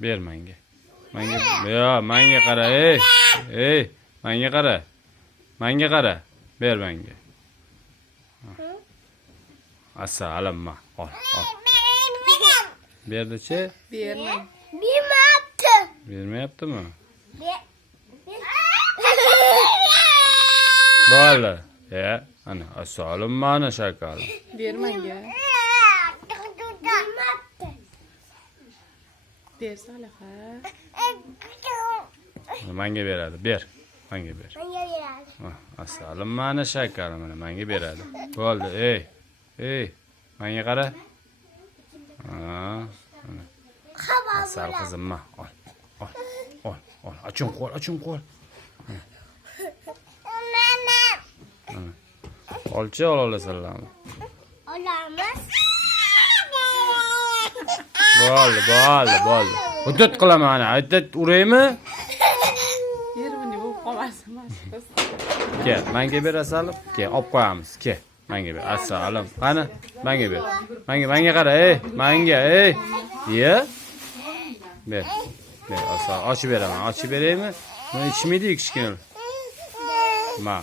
Ber menga. Menga qara, ey, menga qara. Menga qara. Ber menga. Assalom, ol. Berdi-chi? Bermang. Bermayaptimi? Bo'ldi. Ana, assalom mana shakal. Bermanga. Bersalaha. Menga beradi. Ber. Menga ber. Assalom mana shakal mana menga beradi. Bo'ldi, ey. Menga qara. Asal qizim, ol. Achun qo'l. Olchi olasanlarmi? Olamiz. Bo'ldi. Hudud qilaman ana. Hudud uraymi? Yermini bu qolmasin mashqas. Ke, menga ber asalom. Ke, olib qo'yamiz. Ke, menga ber. Assalom. Qani, menga ber. Menga qara, menga, Ye? Ber. Asal, ochib beraman. Ochib beraymi? Buni ichmaydi kichkina. Ma.